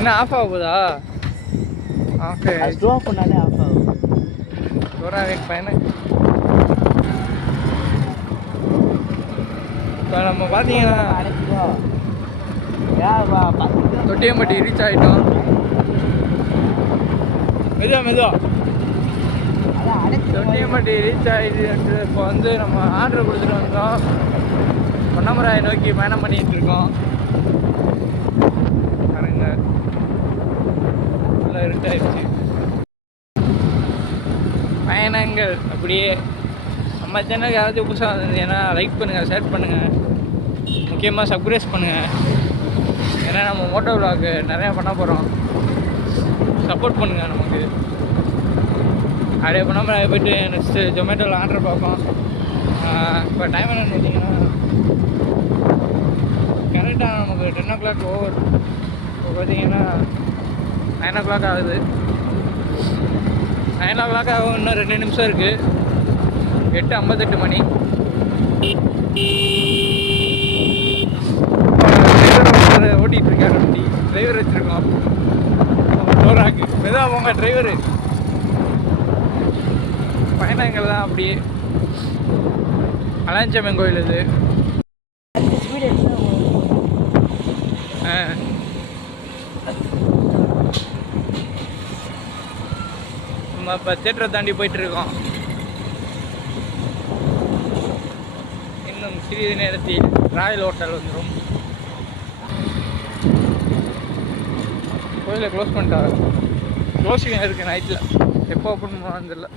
என்ன ஆஃப் ஆகுதா? அது ஸ்லோ பண்ணாலே ஆஃப் ஆகும். தூரம் வெயிட் பையனு இப்போ நம்ம பார்த்தீங்கன்னா தொட்டியம்பட்டி ரீச் ஆகிட்டோம் மெதுவா மெதுவா. தொட்டியம்பட்டி ரீச் ஆகிட்டு இப்போ வந்து நம்ம ஆர்டர் கொடுத்துட்டு வந்தோம். பொன்னமராயை நோக்கி பயணம் பண்ணிட்டு இருக்கோம். ஃபுல்லாக இருட்டாயிடுச்சு. பயணங்கள் அப்படியே. நம்ம சேனலுக்கு யாராச்சும் புதுசாக இருந்ததுன்னா லைக் பண்ணுங்கள் ஷேர் பண்ணுங்கள் முக்கியமாக சப்ரைஸ் பண்ணுங்கள் ஏன்னா நம்ம மோட்டோ vlog நிறையா பண்ண போகிறோம் சப்போர்ட் பண்ணுங்கள் நமக்கு. அப்படியே பண்ணாமல் போய்ட்டு நெக்ஸ்ட்டு ஜொமேட்டோவில் ஆர்டர் பார்ப்போம். இப்போ டைம் என்னன்னு பார்த்தீங்கன்னா கரெக்டாக நமக்கு டென் ஓ கிளாக் ஓவர் இப்போ பார்த்தீங்கன்னா நைன் ஓ கிளாக் ஆகுது. நைன் ஓ கிளாக் ஆகும் இன்னும் ரெண்டு நிமிஷம் இருக்குது எட்டு ஐம்பத்தெட்டு மணி. டிரைவர் ஓட்டிகிட்டு இருக்காரு வண்டி டிரைவர் வச்சுருக்கோம். டோராக்கு மெதுவா அவங்க டிரைவரு பயணங்கள் தான் அப்படியே. அலாஞ்சம்மன் கோயில் இது. நம்ம இப்போ தேட்டரை தாண்டி போயிட்டு இருக்கோம் இன்னும் சிறிது நேரத்தில் ராயல் ஹோட்டல் வந்துடும் கோயிலை க்ளோஸ் பண்ணிட்டாங்க. க்ளோஸிங் இருக்குது நைட்டில் எப்போ ஓப்பன் பண்ணுவான்னு தெரியல.